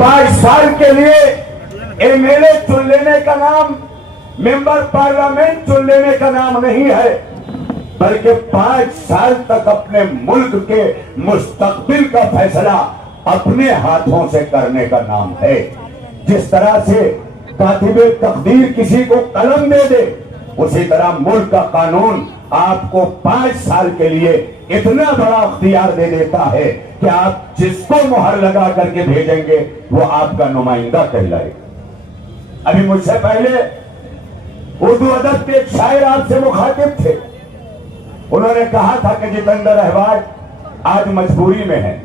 5 साल के लिए एमएलए चुन लेने का नाम, मेंबर पार्लियामेंट चुन लेने का नाम नहीं है, बल्कि 5 साल तक अपने मुल्क के मुस्तकबिल का फैसला अपने हाथों से करने का नाम है। जिस तरह से कातिबे तकदीर किसी को कलम दे दे, उसी तरह मुल्क का कानून आपको 5 साल के लिए इतना बड़ा अख्तियार दे देता है कि आप जिसको मुहर लगा करके भेजेंगे वो आपका नुमाइंदा कहलाएगा। अभी मुझसे पहले उर्दू अदब के एक शायर आपसे मुखातिब थे। उन्होंने कहा था कि जितेंद्र अहवाज आज मजबूरी में है।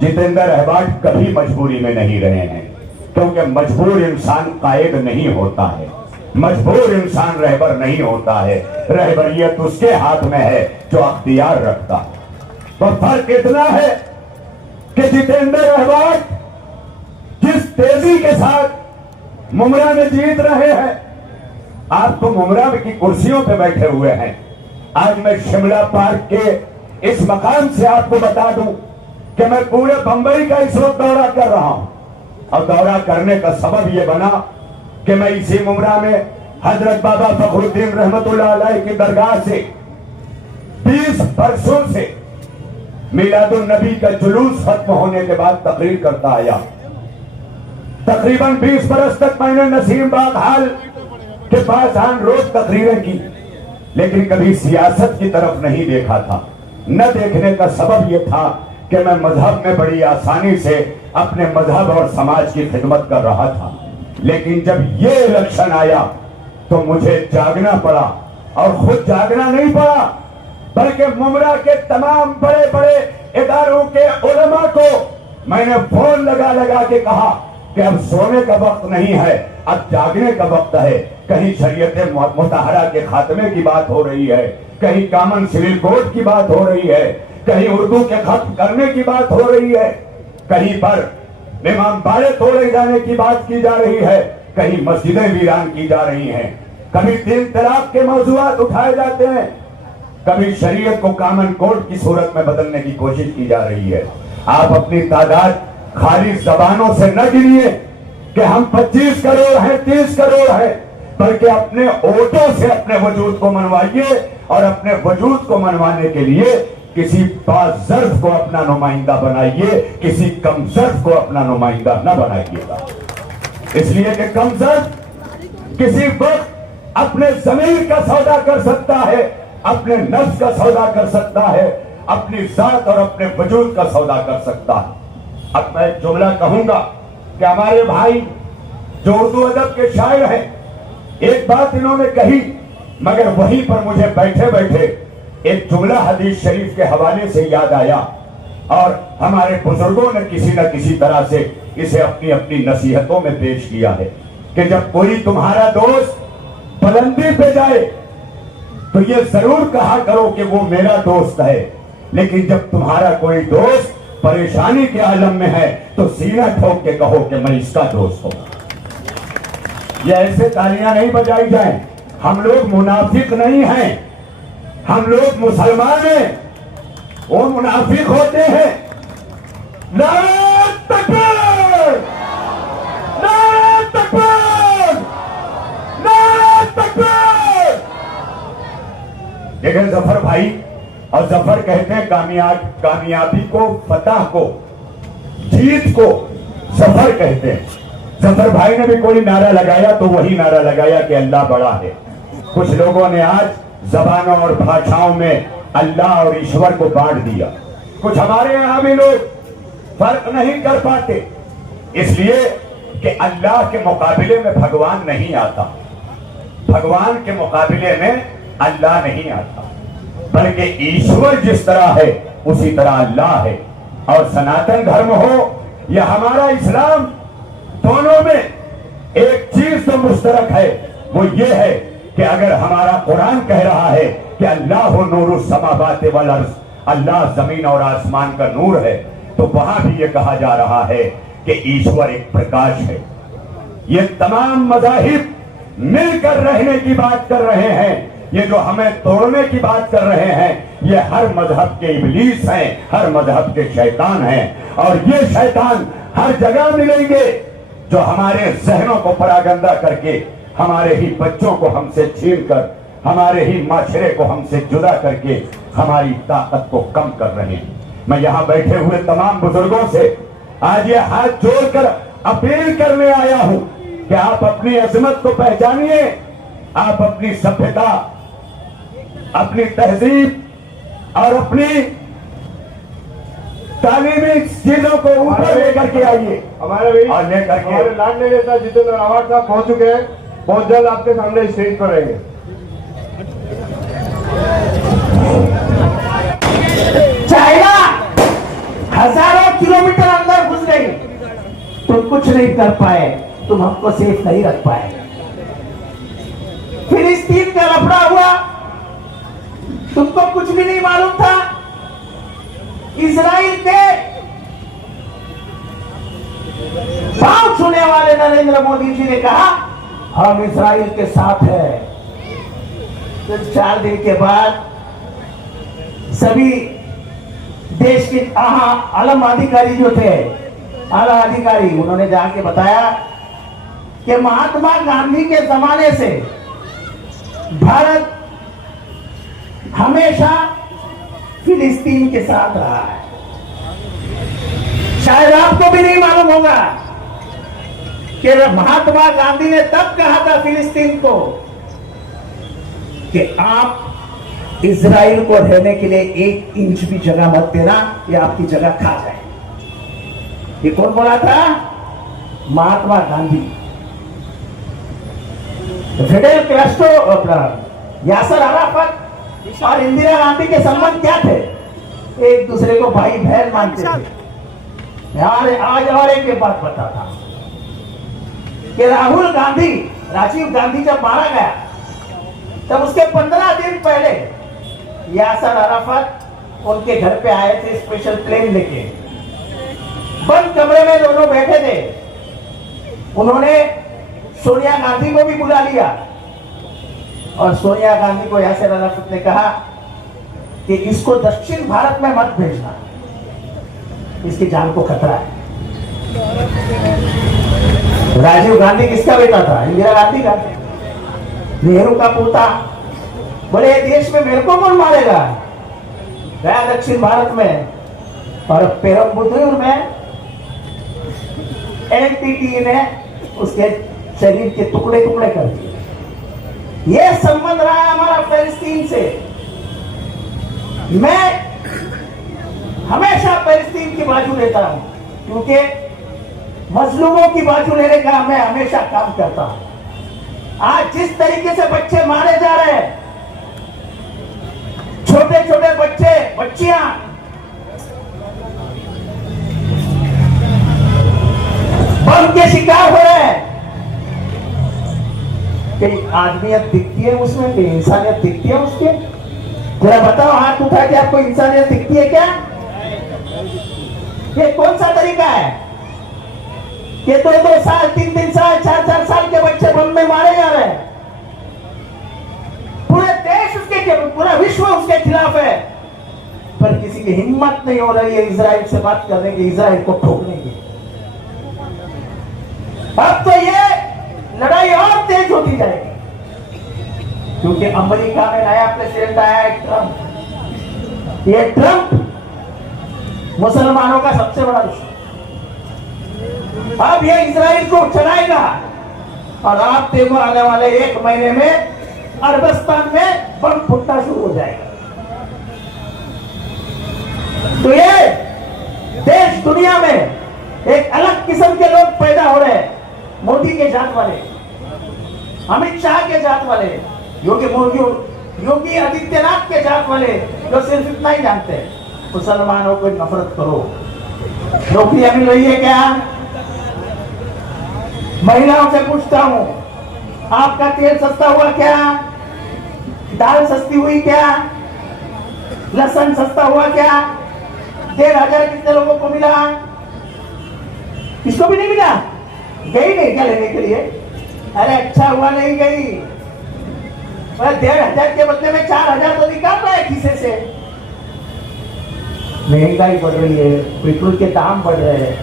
जितेंद्र अहवाज कभी मजबूरी में नहीं रहे हैं, क्योंकि मजबूर इंसान कायद नहीं होता है, मजबूर इंसान रहबर नहीं होता है। रहबरियत उसके हाथ में है जो अख्तियार रखता है। तो फर्क इतना है कि जितेंद्र अहवाज जिस तेजी के साथ मुमरा में जीत रहे हैं, आप तो मुमरा की कुर्सियों पे बैठे हुए हैं। आज मैं शिमला पार्क के इस मकाम से आपको बता दूं कि मैं पूरे बंबई का इस वक्त दौरा कर रहा हूं, और दौरा करने का सबब यह बना कि मैं इसी मुमरा में हजरत बाबा फखरुद्दीन रहमतुल्लाह अलैह की दरगाह से 20 बरसों से मिलादुन नबी का जुलूस खत्म होने के बाद तकरीर करता आया। तकरीबन 20 बरस तक मैंने नसीम बाग हाल के पास आन रोज तकरीरें की, लेकिन कभी सियासत की तरफ नहीं देखा था। न देखने का सबब यह था कि मैं मजहब में बड़ी आसानी से अपने मजहब और समाज की खिदमत कर रहा था। लेकिन जब ये इलेक्शन आया तो मुझे जागना पड़ा, और खुद जागना नहीं पड़ा बल्कि मुमरा के तमाम बड़े बड़े इदारों के उलमा को मैंने फोन लगा लगा के कहा कि अब सोने का वक्त नहीं है, अब जागने का वक्त है। कहीं शरीयत मुताहरा के खात्मे की बात हो रही है, कहीं कॉमन सिविल कोड की बात हो रही है, कहीं उर्दू के खत्म करने की बात हो रही है, कहीं पर इमाम बाड़े तोड़े जाने की बात की जा रही है, कहीं मस्जिदें वीरान की जा रही हैं, कभी 3 तलाक के मौजूआत उठाए जाते हैं, कभी शरीयत को कॉमन कोड की सूरत में बदलने की कोशिश की जा रही है। आप अपनी तादाद खाली जबानों से न गिनिए कि हम 25 करोड़ हैं, 30 करोड़ हैं, बल्कि अपने वोटों से अपने वजूद को मनवाइए, और अपने वजूद को मनवाने के लिए किसी बाज़र्फ को अपना नुमाइंदा बनाइए, किसी कमजर्फ को अपना नुमाइंदा न बनाइएगा। इसलिए कि कमजर्फ किसी वक्त अपने जमीर का सौदा कर सकता है, अपने नफ्स का सौदा कर सकता है, अपनी जात और अपने वजूद का सौदा कर सकता है। अब मैं एक जुमला कहूंगा कि हमारे भाई जो उर्दू अदब के शायर हैं, एक बात इन्होंने कही, मगर वहीं पर मुझे बैठे बैठे एक जुमला हदीस शरीफ के हवाले से याद आया, और हमारे बुजुर्गों ने किसी न किसी तरह से इसे अपनी अपनी नसीहतों में पेश किया है कि जब कोई तुम्हारा दोस्त बुलंदी पे जाए तो ये जरूर कहा करो कि वो मेरा दोस्त है, लेकिन जब तुम्हारा कोई दोस्त परेशानी के आलम में है तो सीना ठोक के कहो कि मैं इसका दोस्त हूं। ये ऐसे तालियां नहीं बजाई जाए। हम लोग मुनाफिक नहीं हैं, हम लोग मुसलमान हैं। वो मुनाफिक होते हैं। नारे तकबीर, नारे तकबीर, नारे तकबीर। देखें जफर भाई, और जफर कहते हैं कामयाबी को, फतह को, जीत को जफर कहते हैं। जफर भाई ने भी कोई नारा लगाया तो वही नारा लगाया कि अल्लाह बड़ा है। कुछ लोगों ने आज जबानों और भाषाओं में अल्लाह और ईश्वर को बांट दिया। कुछ हमारे यहां भी लोग फर्क नहीं कर पाते, इसलिए कि अल्लाह के मुकाबले में भगवान नहीं आता, भगवान के मुकाबले में अल्लाह नहीं आता, बल्कि ईश्वर जिस तरह है उसी तरह अल्लाह है। और सनातन धर्म हो या हमारा इस्लाम, दोनों में एक चीज तो मुश्तरक है, वो ये है कि अगर हमारा कुरान कह रहा है कि अल्लाह हो नूरुस समावाति वल अर्ज़, अल्लाह जमीन और आसमान का नूर है, तो वहां भी ये कहा जा रहा है कि ईश्वर एक प्रकाश है। ये तमाम मज़ाहिब मिलकर रहने की बात कर रहे हैं। ये जो हमें तोड़ने की बात कर रहे हैं, ये हर मजहब के इबलीस हैं, हर मजहब के शैतान हैं, और ये शैतान हर जगह मिलेंगे जो हमारे जहनों को परागंदा करके हमारे ही बच्चों को हमसे छीनकर हमारे ही माशरे को हमसे जुदा करके हमारी ताकत को कम कर रहे हैं। मैं यहां बैठे हुए तमाम बुजुर्गों से आज ये हाथ जोड़कर अपील करने आया हूं कि आप अपनी अजमत को पहचानिए, आप अपनी सभ्यता, अपनी तहजीब और अपनी तालीमी चीजों को ऊपर लेकर के आइए। हमारे और लेकर के हमारे लाडले नेता जितेंद्र आवाड साहब पहुंच चुके हैं, बहुत जल्द आपके सामने स्टेज पर रहेंगे। चाइना हजारों किलोमीटर अंदर घुस गई, तुम कुछ नहीं कर पाए, तुम हमको सेफ नहीं रख पाए। फिलिस्तीन का लफड़ा हुआ, तुमको कुछ भी नहीं मालूम था। इजराइल के पांव छूने वाले नरेंद्र मोदी जी ने कहा हम इजराइल के साथ हैं। तो 4 दिन के बाद सभी देश के आलम अधिकारी जो थे, आला अधिकारी, उन्होंने जाके बताया कि महात्मा गांधी के जमाने से भारत हमेशा फिलिस्तीन के साथ रहा है। शायद आपको भी नहीं मालूम होगा कि महात्मा गांधी ने तब कहा था फिलिस्तीन को कि आप इजराइल को रहने के लिए 1 इंच भी जगह मत देना, ये आपकी जगह खा जाए। ये कौन बोला था? महात्मा गांधी। फिडेल कैस्ट्रो, यासर अराफत और इंदिरा गांधी के संबंध क्या थे? एक दूसरे को भाई बहन मानते थे। यार आज और एक बात बताता कि राजीव गांधी जब मारा गया तब उसके 15 दिन पहले यासर अराफत उनके घर पे आए थे स्पेशल प्लेन लेके। बंद कमरे में दोनों बैठे थे। उन्होंने सोनिया गांधी को भी बुला लिया और सोनिया गांधी को यासर अराफत ने कहा कि इसको दक्षिण भारत में मत भेजना, इसकी जान को खतरा है। राजीव गांधी किसका बेटा था? इंदिरा गांधी का। नेहरू का पोता। बोले देश में मेरे को कौन मारेगा? गया दक्षिण भारत में और पेरम्बुदूर में एनटीटी ने उसके शरीर के टुकड़े टुकड़े कर दिए। यह संबंध रहा है हमारा फिलिस्तीन से। मैं हमेशा फिलिस्तीन की बाजू लेता हूं क्योंकि मजलूमों की बाजू लेने का मैं हमेशा काम करता हूं। आज जिस तरीके से बच्चे मारे जा रहे हैं, छोटे छोटे बच्चे बच्चियां बम के शिकार हो रहे हैं। कहीं आदमियत दिखती है उसमें, कहीं इंसानियत दिखती है उसके? जरा बताओ, हाथ उठा के आपको इंसानियत दिखती है क्या? ये कौन सा तरीका है कि 2-2 साल, 3-3 साल, 4-4 साल के बच्चे बम में मारे जा रहे हैं? पूरे देश उसके, पूरा विश्व उसके खिलाफ है, पर किसी की हिम्मत नहीं हो रही है इजराइल से बात करने की, इजराइल को ठोकने की। अब तो ये लड़ाई और तेज होती जाएगी क्योंकि अमेरिका में नया प्रेसिडेंट आया है, ट्रंप। ये ट्रंप मुसलमानों का सबसे बड़ा दुश्मन। अब ये इजराइल को चलाएगा और आप देखो आने वाले 1 महीने में अरबस्तान में बम फूटना शुरू हो जाएगा। तो ये देश दुनिया में एक अलग किस्म के लोग पैदा हो रहे हैं। मोदी के जात वाले, अमित शाह के जात वाले, योगी आदित्यनाथ के जात वाले, जो सिर्फ इतना ही जानते हैं मुसलमानों को नफरत करो। नौकरियां मिल रही है क्या? महिलाओं से पूछता हूं, आपका तेल सस्ता हुआ क्या? दाल सस्ती हुई क्या? लहसुन सस्ता हुआ क्या? 1,500 कितने लोगों को मिला? किसको भी नहीं मिला? गई नहीं क्या लेने के लिए? अरे अच्छा हुआ नहीं गई। 1,500 के बदले में 4,000 तो निकाल रहा है खीसे से। महंगाई बढ़ रही है, पेट्रोल के दाम बढ़ रहे हैं,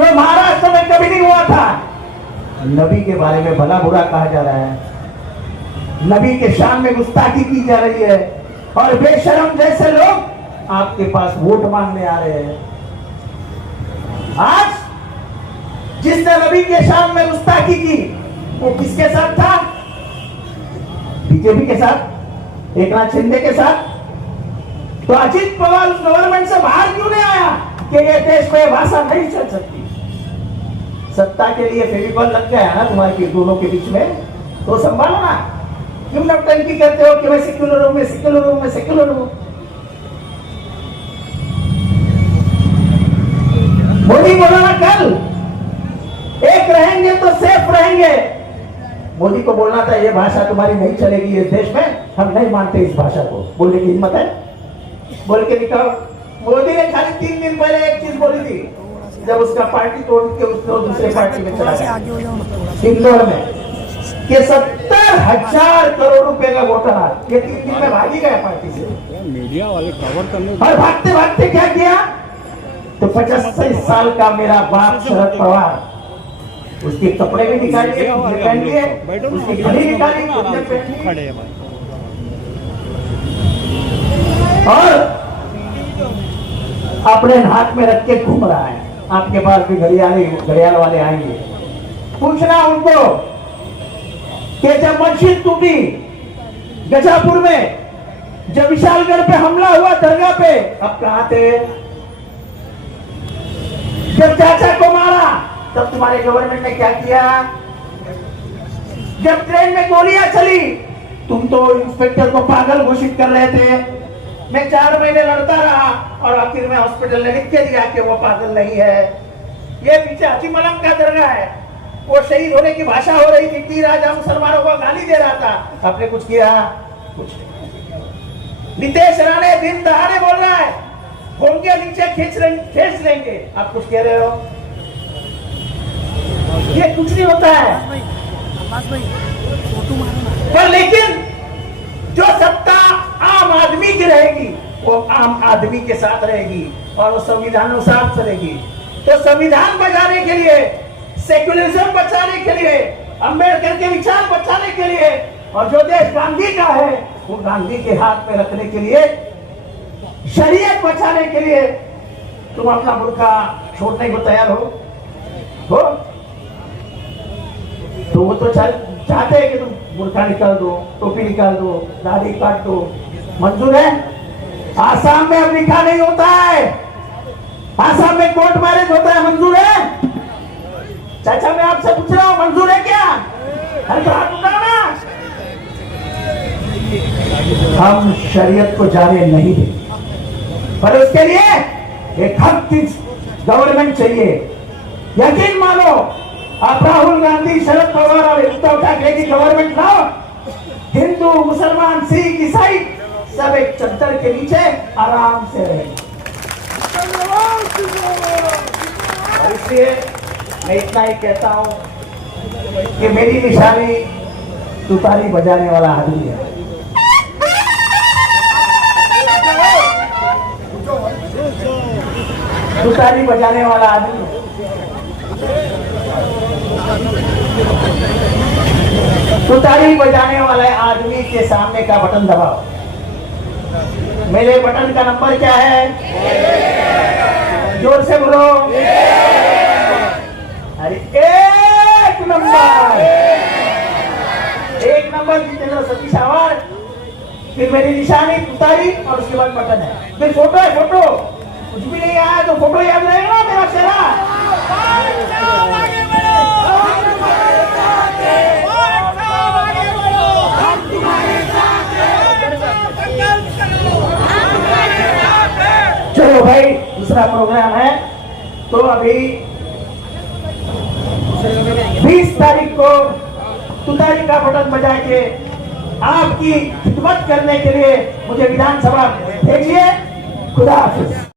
जो महाराष्ट्र में कभी नहीं हुआ था। नबी के बारे में भला बुरा कहा जा रहा है, नबी के शान में गुस्ताखी की जा रही है, और बेशरम जैसे लोग आपके पास वोट मांगने आ रहे हैं। आज जिसने नबी के शान में गुस्ताखी की वो किसके साथ था? बीजेपी के साथ, एकनाथ शिंदे के साथ। तो अजित पवार उस गवर्नमेंट से बाहर क्यों नहीं आया कि ये देश में भाषा नहीं चल सकती? सत्ता के लिए फेविकॉल लग गया ना तुम्हारे दोनों के बीच में, तो संभालो ना। क्यों नौटंकी करते हो कि मैं सेक्युलर हूं, मैं सेक्युलर हूं, मैं सेक्युलर हूं? मोदी बोला ना कल, एक रहेंगे तो सेफ रहेंगे। मोदी को बोलना था ये भाषा तुम्हारी नहीं चलेगी इस देश में, हम नहीं मानते इस भाषा को। बोलने की हिम्मत है? बोल के निकाल। मोदी ने खाली 3 दिन पहले एक चीज बोली थी, जब उसका पार्टी तोड़ के उसको दूसरे पार्टी में चला गया इंदौर में, कि 70,000 करोड़ रुपए का घोटाला। ये 3 दिन में भाग ही गया पार्टी से। मीडिया वाले कवर करने और भागते भागते क्या किया? तो 85 साल का मेरा बाप शरद पवार, उसके कपड़े भी निकाल लिए, पहन लिए, उसकी घड़ी निकाली, खड़े हैं भाई। और अपने हाथ में रख के घूम रहा है। आपके पास भी घड़ियाल वाले आएंगे, पूछना उनको कि जब मस्जिद टूटी गजापुर में, जब विशालगढ़ पे हमला हुआ दरगाह पे, अब कहां थे? जब चाचा को मारा तब तुम्हारे गवर्नमेंट ने क्या किया? जब ट्रेन में गोलियां चली, तुम तो इंस्पेक्टर को पागल घोषित कर रहे थे। मैं 4 महीने लड़ता रहा और आखिर में हॉस्पिटल ने लिख के दिया कि वो पागल नहीं है। ये पीछे हाजी मलंग का दरगाह है, वो शहीद होने की भाषा हो रही थी, 3 राजा मुसलमानों को गाली दे रहा था। आपने कुछ किया? कुछ नहीं। नीतीश राणे दिन दहाड़े बोल रहा है फोन के नीचे खींच लेंगे, आप कुछ कह रहे हो? ये कुछ नहीं होता है। पर लेकिन जो सत्ता आम आदमी की रहेगी वो आम आदमी के साथ रहेगी और वो संविधान अनुसार चलेगी। तो संविधान बचाने के लिए, सेक्युलरिज्म बचाने के लिए, अंबेडकर के विचार बचाने के लिए, और जो देश गांधी का है वो गांधी के हाथ में रखने के लिए, शरीयत बचाने के लिए तुम अपना बुर्का छोड़ने को तैयार हो? तो वो तो चाहते हैं कि तुम बुर्का निकाल दो, टोपी निकाल दो, दाढ़ी काट दो। मंजूर है? आसाम में अब निकाह नहीं होता है, आसाम में कोर्ट मैरिज होता है। मंजूर है? चाचा मैं आपसे पूछ रहा हूँ, मंजूर है क्या? हाथ उठाना। हम शरीयत को जाने नहीं देंगे, पर उसके लिए एक हक की गवर्नमेंट चाहिए। यकीन मानो, आप राहुल गांधी, शरद पवार और उद्धव ठाकरे की गवर्नमेंट लाओ, हिंदू, मुसलमान, सिख, ईसाई सब एक चद्दर के नीचे आराम से रहेंगे। और इसलिए मैं इतना ही कहता हूं कि मेरी निशानी तुतारी बजाने वाला आदमी है। तुतारी बजाने वाला आदमी है। तुतारी बजाने वाले आदमी के सामने का बटन दबाओ। मेरे बटन का नंबर क्या है? जोर से बोलो। अरे एक नंबर जितेंद्र सतीश आवाज, फिर मेरी निशानी तुतारी और उसके बाद बटन है, फिर फोटो है। फोटो कुछ भी नहीं आया तो फोटो याद रहेगा ना मेरा चेहरा। चलो भाई, दूसरा प्रोग्राम है तो अभी 20 तारीख को तुतारी का बटन बजा के आपकी खिदमत करने के लिए मुझे विधानसभा भेजिए। खुदा हाफिज।